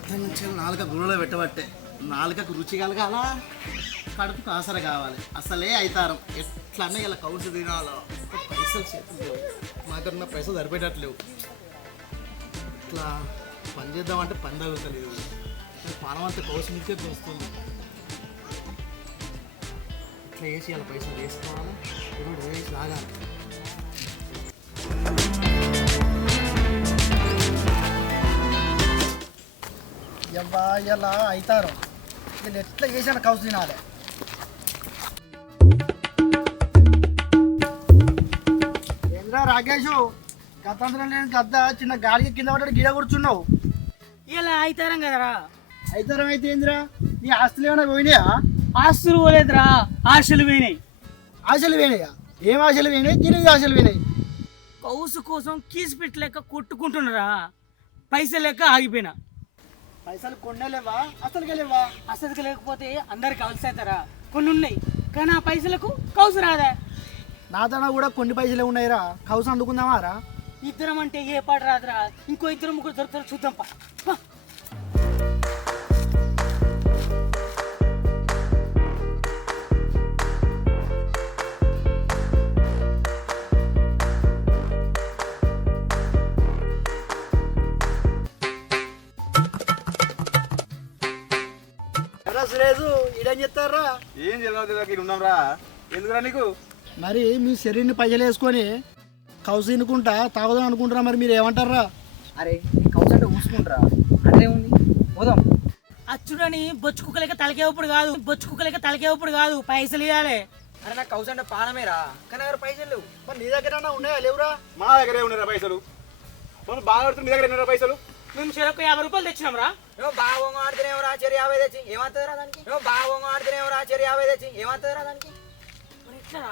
పొద్దున్న నుంచి నాలుక గుళ్ళలో పెట్టబట్టే నాలుకకు రుచి కలగాల, కడుపుకు ఆసర కావాలి. అసలే అవుతారం ఎట్లన్నా ఇలా కౌసు తినాలో. పైసలు చేతులు మాకన్నా పైసలు సరిపోయేటట్లేవు. ఇట్లా పని చేద్దామంటే పని తగ్గుతలేదు. పానం అంతా కౌసు మీకే వస్తుంది. ఇట్లా వేసి ఇలా పైసలు వేసుకోవాలి, ఇప్పుడు వేసి లాగాలి. ఎవ్వా ఇలా అవుతారు. వీళ్ళు ఎట్లా చేసిన కౌసు తినాలి. ఏంద్రా రాకేష్, గతంతరం లేని గద్ద చిన్న గాలికి కింద పడ్డాడు, గిడ కూర్చున్నావు. ఇలా అవుతారం కదరా. అవుతారం అయితే ఏందిరా, నీ ఆస్తులు ఏమైనా పోయినాయా? ఆస్తులు పోలేదురా, ఆశలు పోయినాయి. ఆశలు పోయినాయా? ఏం ఆశలు పోయినాయి? తిరిగి ఆశలు పోయినాయి. కౌసు కోసం కీసు పెట్టలేక కొట్టుకుంటున్నారా, పైసలు లేక ఆగిపోయినా. పైసలు కొనేలేవా? అసలుగా లేవా? అసలుకి లేకపోతే అందరికి కలిసి అవుతారా? కొన్ని ఉన్నాయి కానీ ఆ పైసలకు కౌసు రాదా. నాతోనా కూడా కొన్ని పైసలే ఉన్నాయిరా, కౌసు అందుకుందామా రా? ఇద్దరం అంటే ఏ పాట రాదురా, ఇంకో ఇద్దరు ముగ్గురు దొరుకుతారు, చూద్దాం పా. సురేషు ఇడేం చెప్తారా? ఏం తెలియదు ఉన్నాం రా. ఎందుకురా నీకు? మరి మీ శరీరాన్ని పైసలు వేసుకొని కౌసు తినుకుంటా తాగుదాం అనుకుంటారా? మరి మీరు ఏమంటారా? అరే నీ కౌసు అంటే ఊసుకుంటారా? అదే ఉంది, పోదాం. అచ్చుడని బొచ్చు కుక్కలేక తలకేప్పుడు కాదు, బొచ్చు కుక్కలేక తలకేప్పుడు కాదు, పైసలు ఇవ్వాలి. అరే నాకు కౌసు అంటే పానమేరా, కానీ ఎవరు పైసలు లేవు. మరి నీ దగ్గర ఉన్నాయా? లేవురా? మా దగ్గరే ఉన్నారా పైసలు? మనం బాగా పడుతుంది, మీ దగ్గర ఉన్నారా పైసలు? మేము చెరకు 50 రూపాయలు తెచ్చినాం రా. ఏమో బాగా ఆడితేనేమరా చెరి 50 తెచ్చి ఏమంటుంది రా దానికి? ఏమో బాగా ఆడితేనేమరా చెరి 50 తెచ్చి ఏమంటుంది రా దానికి? మరి ఎట్లా?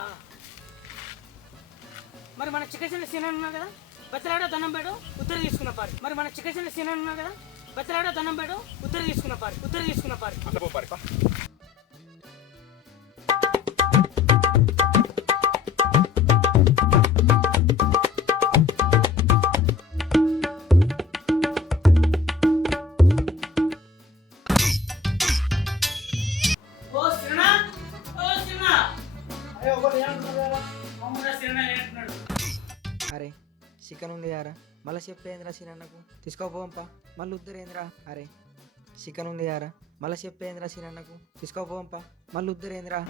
మరి మన చికెన్ సీన్ ఉన్నా కదా, బచ్చలాడో దండం పెట్టు ఉత్తర తీసుకున్న పారి. మరి మన చికెన్ సీన్ ఉన్నా కదా, బచ్చలాడో దండం పెట్టు ఉత్తర తీసుకున్న పారి, ఉత్తర తీసుకున్న పారి. అరే చికెన్ ఉంది యారా, మళ్ళీ చెప్పేంద్రా సినన్నకు తీసుకోపోవంపా. మళ్ళీ ఉద్దరేంద్రా. అరే చికెన్ ఉంది యారా, మళ్ళీ చెప్పేంద్రా సినన్నకు తీసుకోపోవంపా. మళ్ళీ ఉద్దరేంద్రా.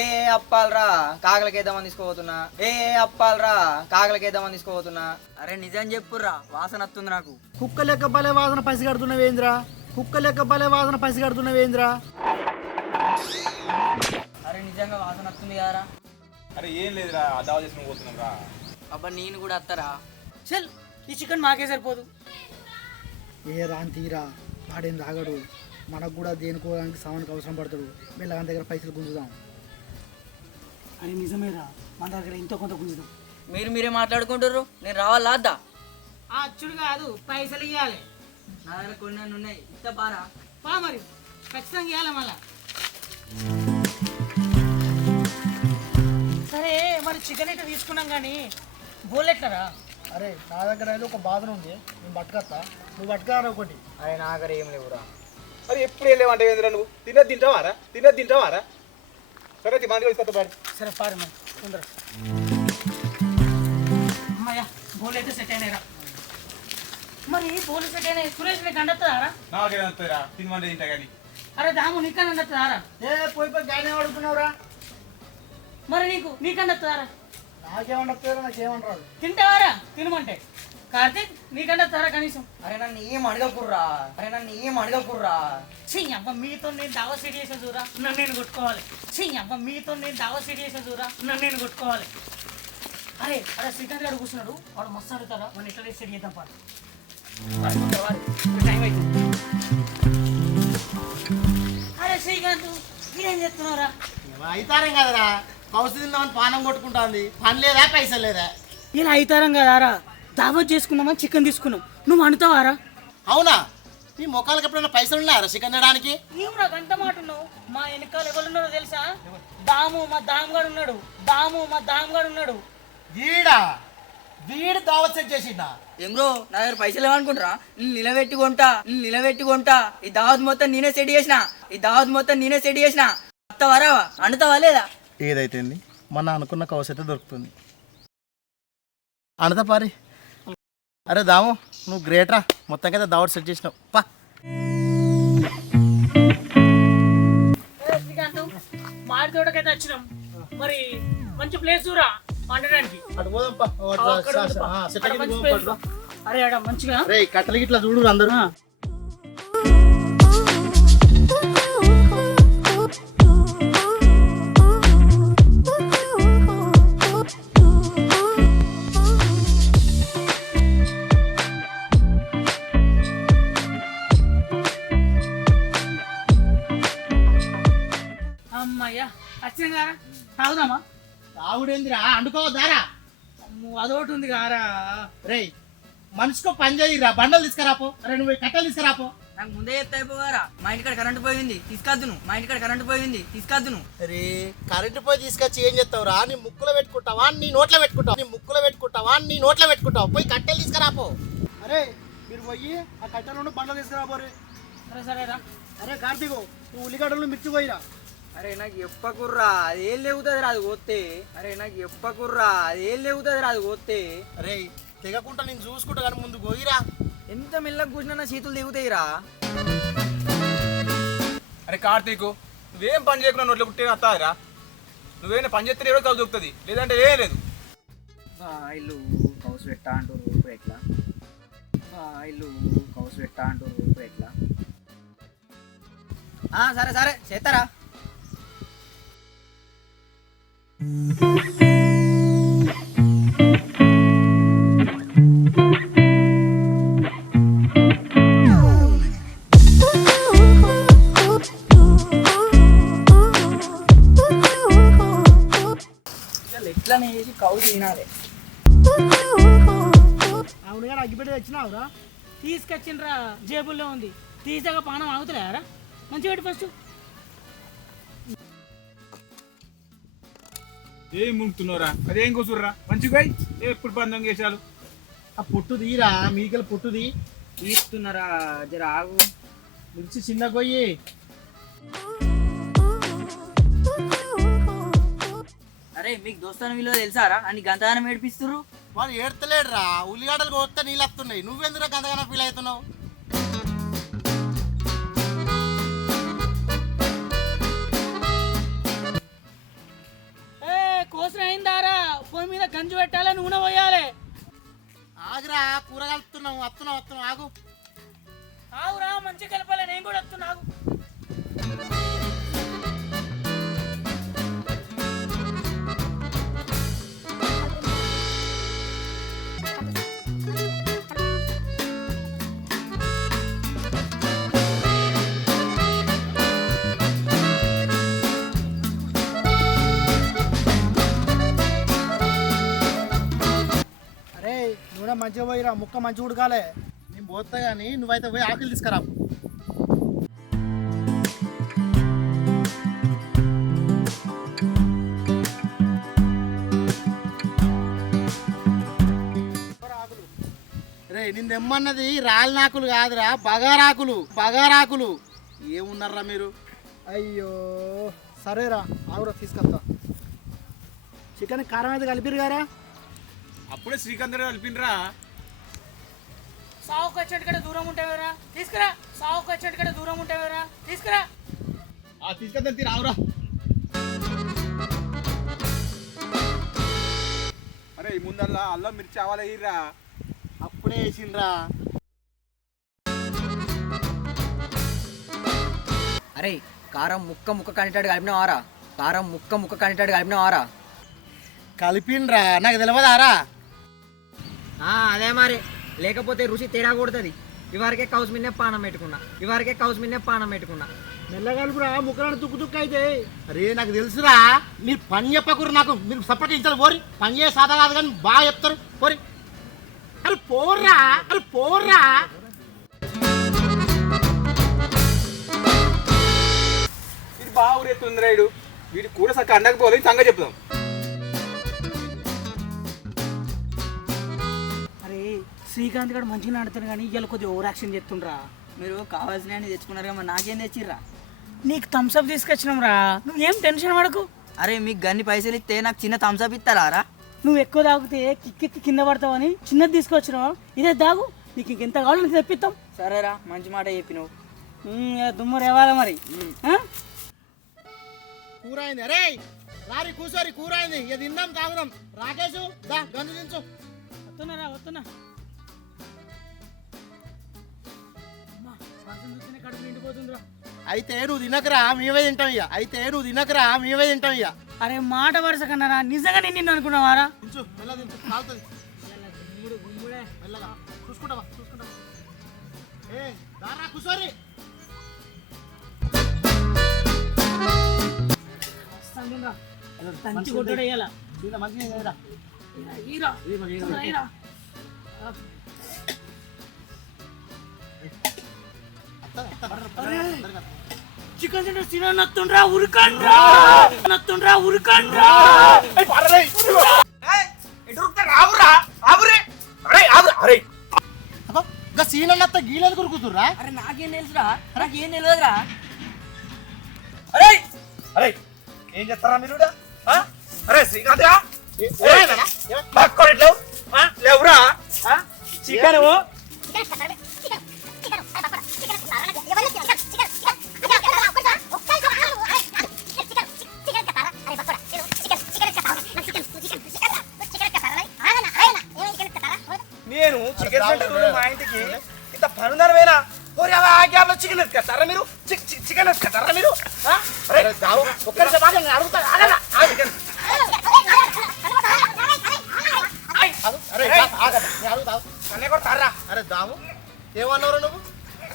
ఏ అప్పాలరా కాకలకేద్దామని తీసుకోబోతున్నా. అప్పాలరా కాకలకేద్దామని తీసుకోబోతున్నా. అరే నిజం చెప్పుర్రా, వాసన వస్తుంది నాకు. కుక్క లెక్క బలే వాసన పసి కడుతున్నావేంద్రా? కుక్క లెక్క బలే వాసన పసి కడుతున్నావేంద్రా? అరే నిజంగా వాసన వస్తుంది కదరా. అరే ఏం లేదురా, దావా చేసుకుని పోతున్నాం రా. అబ్బా నేను కూడా వస్తారా? చల్, ఈ చికెన్ మాకే సరిపోదు. ఏ రాని తీరా, వాడేం రాగడు. మనకు కూడా దేనుకోవడానికి సామానికి అవసరం పడతాడు. వీళ్ళ దగ్గర పైసలు గుంజుదాం. అని నిజమేరా, మన దగ్గర ఇంతో కొంత గుంజుదాం. మీరే మాట్లాడుకుంటారు, నేను రావాలా వద్దా? ఆ అచ్చుడు కాదు, పైసలు ఇవ్వాలి. నా దగ్గర కొన్ని ఉన్నాయి, ఇస్త పారా. పా మరి, ఖచ్చితంగా ఇవ్వాలి మళ్ళా. సరే మరి చికెన్ అయితే తీసుకున్నాం కానీ బోలెట్లరా? అరే నా దగ్గర అయితే ఒక బాధన ఉంది, నేను పట్టుకొస్తా, నువ్వు పట్టుకురా ఒకటి. అరే నా దగ్గర ఏం లేవురా. మరి ఎప్పుడు వెళ్ళేవంటే ఏంద్రా నువ్వు? తిన్నది తింటావారా? సరే మంది తీసుకొస్తా బాడి. సరే పారు మరి తొందర. అమ్మయ్యా బోల్ అయితే సెట్ అయినాయిరా. మరి బోల్ సెట్ అయినాయి, సురేష్ నీకు అండొస్తుందారా? నాకేదంతా తినమంటే తింటా కానీ. అరే దాము నీకన్నా అండొస్తుందారా? పోయి గానే అడుగుతున్నావురా. మరి నీకన్నా వస్తుందారా? నాకేమన్నా నాకేమంటారు? తింటావారా తినమంటే? కార్తీక్ నీకన్నా వస్తారా కనీసం? అరే నన్ను ఏం అడగకుర్రా. ఛీ అబ్బా మీతో నేను దావా సెట్ చేసా చూరా, నన్ను నేను కొట్టుకోవాలి. అరే అరే శ్రీకాంత్ గారు కూర్చున్నాడు, వాడు మస్తు అడుగుతారా, మన ఇట్లా సెట్ చేద్దాం పాడు. టైం అవుతుంది. అరే శ్రీకాంత్ శ్రీకాంత్ మీరేం చెప్తున్నారా? అవుతారం కదరా, కౌసు తిందామని పానం కొట్టుకుంటుంది. పని లేదా, పైసలు లేదా? ఇలా అవుతారం కదారా, దావత్ చేసుకున్నామని చికెన్ తీసుకున్నాం, నువ్వు వండుతావారా? అవునా? నీ మొక్కలకి ఎప్పుడైనా పైసలు ఉన్నాయా చికెన్ తినడానికి? ఏం నాకు అంత మాట ఉన్నావు? మా వెనకాల ఎవరున్నారో తెలుసా? దాము మా దామగాడు ఉన్నాడు, దాము మా దామగాడు ఉన్నాడు. వీడు దావత్ సెట్ చేసిండా? ఏం బ్రో, నా దగ్గర పైసలు ఏమనుకుంటారా? నిలబెట్టి కొంటా. ఈ దావత్ మొత్తం నేనే సెట్ చేసిన. అత్తవారా అండుతావా లేదా? ఏదైతే మొన్న అనుకున్న కౌసు అయితే దొరుకుతుంది. అనతా పారి. అరే దాము, నువ్వు గ్రేట్ రా, మొత్తం కదా దావత్ సెట్ చేసినావు. పా శ్రీకాంత్ మాడి తోటకైతే వచ్చినాం, మరి మంచి ప్లేస్ రా వండడానికి. అటు పోదాం పా. అక్కడ మంచి place రా. అరే ఆడ మంచిగా రే కట్టలు గిట్లా చూడు అందరూ. అమ్మయ్యా వచ్చిన గారా, తాగుదామా? తాగుడేందిరా, అండుకోవద్దారా? అదొకటి ఉంది కారా. రే మనిషికో పని చేయిరా, బండలు తీసుకురాపో. అరే నువ్వు కట్టలు తీసుకురాపో. నాకు ముందే చెప్తే అయిపోగారా, మా ఇంటికాడ కరెంటు పోయింది తీసుకొద్దును. అరే కరెంటు పోయి తీసుకొచ్చి ఏం చేస్తావురా? నీ ముక్కులో పెట్టుకుంటావా, నీ నోట్లో పెట్టుకుంటావు? పోయి కట్టెలు తీసుకురాపో. అరే మీరు పోయి ఆ కట్టెల నుండి బండలు తీసుకురాబోరే. సరే సరేరా. అరే కార్తీకు, నువ్వు ఉల్లిగడ్డలు మిర్చి పోయిరా. అరే నాకు ఎప్పకుర్రా, అదేం లేవుతుంది రాదు పోతే. అరే తెగకుండా నేను చూసుకుంటా కానీ ముందు పోయిరా. ఎంత మెల్లగా కూర్చున్నా చేతులు దిగుతాయిరా. అరే కార్తీకు, నువ్వేం పని చేయకుండా నోట్లో కుట్టిన వస్తాదిరా. నువ్వేమైనా పని చేస్తే ఎవరో కౌసు దొరుకుతుంది, లేదంటే ఏం లేదు. ఇల్లు కౌసు పెట్టా అంటారు ఇప్పుడు ఎట్లా? సరే చేస్తారా? ఎట్లా చేసి కౌసు తినాలి. అవును గారు అగ్గిపెట్టి తెచ్చినావురా? తీసుకొచ్చిండ్రా, జేబుల్లో ఉంది. తీసాక పానం ఆగుతలేరా? మంచిగా పెట్టి ఫస్ట్. ఏం ముంటున్నారా? అదేం కూర్చుర్రా మంచిగా ఎప్పుడు పందం చేశారు. ఆ పొట్టు తీరా, మీకెళ్ళి పొట్టుది తీస్తున్నారా? జర ఆగు. మిర్చి చిన్న కొయ్యి. అరే మీకు దోస్తాను విలువ తెలుసారా? అని గంతగానం ఏడిపిస్తుర్రు. వాడు ఏడతలేడురా, ఉల్లిగడ్డలు కొత్త నీళ్ళు వస్తున్నాయి. నువ్వెందుకు గంతగానో ఫీల్ అవుతున్నావు? కోసిన అయిందారా? పొయ్యి మీద గంజు పెట్టాలి, నూనె పోయాలి. ఆగురా, కూర కలుపుతున్నావు. వస్తున్నావు ఆగు. ఆగురా, మంచిగా కలపాలి. నేను కూడా వస్తున్నా, ఆగు. అరే నూనె మంచిగా పోయిరా, ముక్క మంచిగా ఉడకాలే. నేను పోతా కానీ నువ్వైతే పోయి ఆకులు తీసుకురా. రే నిన్నెమ్మన్నది రాళ్ళనాకులు కాదురా, బగారాకులు. ఏమున్నారా మీరు? అయ్యో సరేరా, ఆవురా తీసుకొస్తా. చికెన్ కారం అయితే కలిపిరు గారా? అప్పుడే శ్రీకాంత్ కలిపినరా. సావుకు వచ్చేటికంటే దూరం ఉంటావేరా, తీసుకురా. తీసుకొద్దాం రావురా. అరే ముందల్లా అల్లం మిర్చి ఆవాల ఇర్రా. అప్పుడే వేసిండ్రా. అరే కారం ముక్క కంటాడు కలిపినవారా? కలిపిండ్రా, నాకు తెలియదారా? అదే మరి, లేకపోతే రుచి తేడా కొడుతుంది. ఇవరకే కౌసు మిన్నే పానం పెట్టుకున్నా. మెల్లగలుపురా ముక్కలను తుక్కు తుక్కు అయితే. అరే నాకు తెలుసురా, మీరు పని చెప్పకూరు, నాకు మీరు సపోర్ట్ ఇచ్చారు. పోరి, పని చేసే సాధ కాదు కానీ బాగా చెప్తారు. పోరి, అరే పోర్రా, అరే పోర్రా. వీడు బాగా ఊరెత్తుంది రైడు, వీడి కూడా సరిగ్గా అండకపోతే సంగతి చెప్తాం. అరే శ్రీకాంత్ గారు మంచిగా ఆడతాడు కానీ ఇవాళ కొద్దిగా ఓవర్ యాక్షన్ చేస్తుండ్రా. మీరు కావాల్సిన తెచ్చుకున్నారు కదా, నాకేం తెచ్చిర్రా? నీకు థమ్స్అప్ తీసుకొచ్చినాం రా, నువ్వేం టెన్షన్ పడకు. అరే మీకు గన్ని పైసలు ఇస్తే నాకు చిన్న థమ్స్అప్ ఇస్తారా రా? నువ్వు ఎక్కువ తాగితే కిక్కెక్కి కింద పడతావని చిన్నది తీసుకొచ్చినావు. ఇదే దాగు, నీకు ఇంకెంత కావాలో నీకు తెప్పిస్తాం. సరేరా, మంచి మాట చెప్పినావు. దుమ్ము రేవాలా మరి. కూర అయింది. అరే రారి కూర్చోరి, కూర అయింది. ఇక తిందాం తాగుదాం. రాకేషు దా గంజు దించు. వస్తున్నారా వస్తున్నా. అమ్మా, వాసన చూస్తేనే కడుపు నిండిపోతుందిరా. అయితే నువ్వు తినకరా, మేమే తింటాం ఇక. అయితే నువ్వు తినకరా, మేమే తింటాం ఇక. అరే మాట వరుస కన్నారా, నిజంగా నిన్ను అనుకున్నావారా? దించు, మెల్లగా దించు, కాలుతుంది. మెల్లగా చూసుకుంటావా, చూసుకుంటావా. ఏ దారా కూర్చోరి. తంచి కొట్టుడు వేయాల. మంచిగా చికెన్ సెంటర్ సినిమా నత్తుండ్రా, ఉరుకండ్రా నత్తుండ్రా, ఉరుకండ్రా. ఇంకా సీనన్నత్త గీలేదు కొరుకుతుర్రా. అరే నాకేం తెలుసురా, నాకేం తెలియదురా. అరే అరే ఏం చేస్తారా మీరు? అరే శ్రీకాంత్ లేవురా చికెన్ నేను చికెన్ సెంటర్ మా ఇంటికి ఇంత పనుందరవేనా? గ్యాప్లో చికెన్ ఎత్తుకెళ్తారా మీరు? చికెన్ ఎత్తుకెళ్తారా మీరు? అరే దాము, ఏమన్నావు నువ్వు?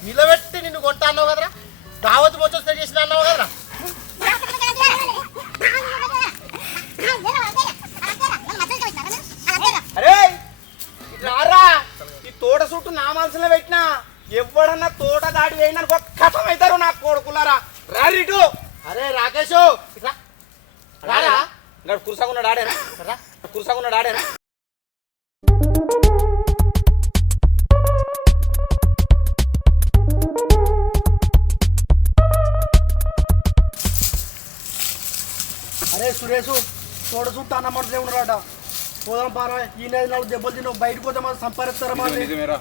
నిలబెట్టి నిన్ను కొంటా అన్నావు కదరా, దావత్ మొత్తం చేసిన అన్నావు కదరా. అరే రారా, ఈ తోట చుట్టూ నా మనసులో పెట్టినా ఎవడన్నా తోట దాటి వేయడానికి ఒక కథం అవుతారు నా కొడుకులారా. రారిటు. అరే రాకేషు రారా. కురుసాగున్నాడు ఆడేనా? కురుసాగున్నాడు ఆడేనా? అరే సురేషు, తోట చుట్టూ అన్నమాట ఉన్నారట. పోదాం పారా, ఈ నెల 4 దెబ్బలు తిన్నావు, బయటకు పోతే మాత్రం సంపాదిస్తారా మరి. నిజమేరా.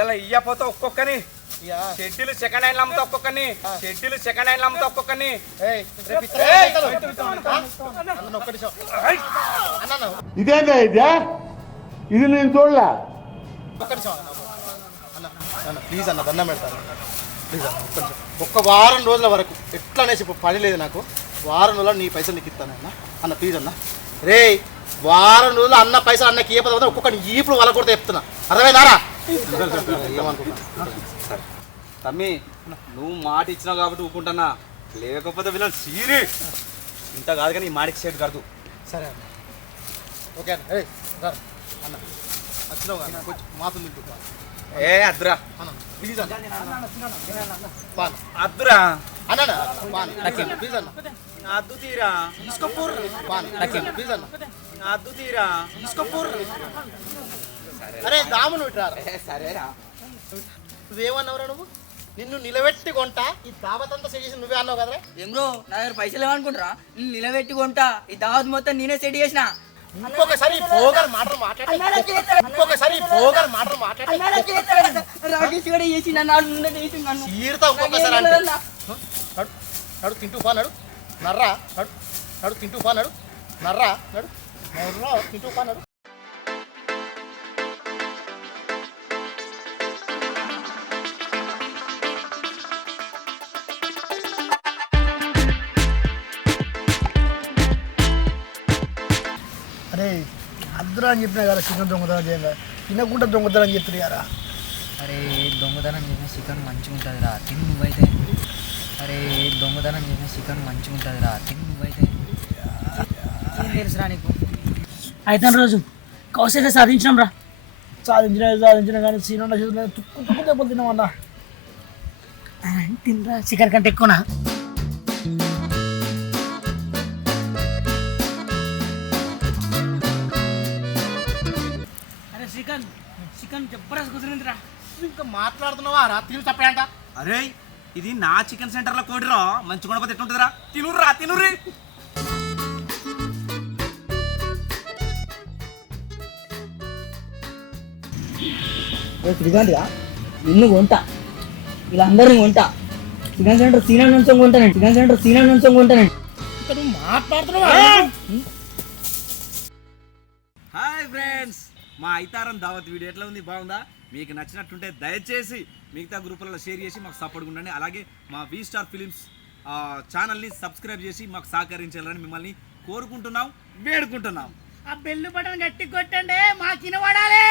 ఇలా ఇయ్యపోతే ఒక్కొక్కని షెడ్యూల్ సెకండ్ హ్యాండ్ అమ్ముతా, ఒక్కొక్కని షెడ్యూల్ సెకండ్ హ్యాండ్ అమ్ముతా, ఒక్కొక్కని. ఇదేందా ఇదే? ఇది నేను చూడలే. ప్లీజ్ అన్న, దండం పెడతాను ప్లీజ్ అన్న, ఒక్క వారం రోజుల వరకు ఎట్లా అనేసి ఇప్పుడు పని లేదు నాకు. వారం రోజులు నీ పైసలు నీకు ఇస్తాను అన్న. అన్న ప్లీజ్ అన్న. రే వారం రోజులు అన్న పైసలు అన్నకి ఏ పదవుతా ఒక్కొక్కటి ఇప్పుడు వాళ్ళ కూడా చెప్తున్నా, అర్థమైందారా? ఏమనుకుంటున్నా తమ్మి, నువ్వు మాట ఇచ్చినావు కాబట్టి ఊపుకుంటున్నా, లేకపోతే వీళ్ళని సీరి ఇంత కాదు కానీ ఈ మాడికి షేడ్ కడదు. సరే అన్న, ఓకే అన్న. రా అన్న, వచ్చినావు అన్న, కొంచెం మాత్రం తింటూ ఏ అద్దురా అన్న ప్లీజ్ అన్న. పాన్ అద్దురా అన్న ప్లీజ్ అన్న. అద్దు తీరా తీసుకోపూర్ పాన్ ప్లీజ్ అన్న. అద్దు తీరా తీసుకోపూర్. అరే దామును ఇట్రా. సరేరా. నువ్వేమన్నావురా నువ్వు? నిన్ను నిలబెట్టి కొంటా, ఈ దావత్ అంతా సెట్ చేసి నువ్వే అన్నావు కదరా. ఏం బ్రో, నా దగ్గర పైసలు ఏమనుకుంటారా? నిన్ను నిలబెట్టి కొంటా, ఈ దావత్ మొత్తం నేనే సెట్ చేసిన. ఇంకొకసారి భోగర్ మాటలు మాట్లాడి రాకేష్ కూడా చేసి నన్ను ముందే చేసి నన్ను తీరుతా. ఒక్కొక్కసారి అంటే నడు తింటూ పా, నడు నర్రా, నడు తింటూ పా, నడు నర్రా, నడు తింటూ పా, నడు. అని చెప్పినా కదా చికెన్ దొంగతనం చేయంగా తినకుండా దొంగతనం చెప్తుంది కదా అరే దొంగతనం చేసిన చికెన్ మంచిగా ఉంటుందిరా తిను నువ్వైతే అరే దొంగతనం చేసిన చికెన్ మంచిగా ఉంటుందిరా తిను నువ్వైతే ఏం తెలుసురా నీకు అయితే రోజు కౌశల్య సాధించినాం రా. సాధించిన కానీ సీనన్న చేతులు తుక్కు దెబ్బలు తిన్నామన్నా తినరా చికెన్ కంటే ఎక్కువనా? అరే చికెన్ చికెన్ జబర్దస్త్ కుదిరిందిరా. ఇంకా మాట్లాడుతున్నావా రా తిని తప్పేంట అరే ఇది నా చికెన్ సెంటర్లో కోడిరా మంచి గుణపతి ఎట్లుంటుందిరా తినుర్రా తినుర్రి శ్రీకాంత్గా నిన్ను కొంటా వీళ్ళందరినీ కొంటా చికెన్ సెంటర్ సీనా నుంచి కొంటానండి చికెన్ సెంటర్ సీనా నుంచి కొంటానండి నువ్వు మాట్లాడుతున్నావా? హాయ్ ఫ్రెండ్స్ మా ఐతారం దావత్ వీడియో ఎట్లా ఉంది బాగుందా? మీకు నచ్చినట్టుంటే దయచేసి మిగతా గ్రూపులలో షేర్ చేసి మాకు సపోర్ట్ ఉండండి. అలాగే మా వి స్టార్ ఫిలిమ్స్ ఛానల్ని సబ్స్క్రైబ్ చేసి మాకు సహకరించాలని మిమ్మల్ని కోరుకుంటున్నాం, వేడుకుంటున్నాం. ఆ బెల్లు బటన్ గట్టి కొట్టండి మాకు వినబడాలి.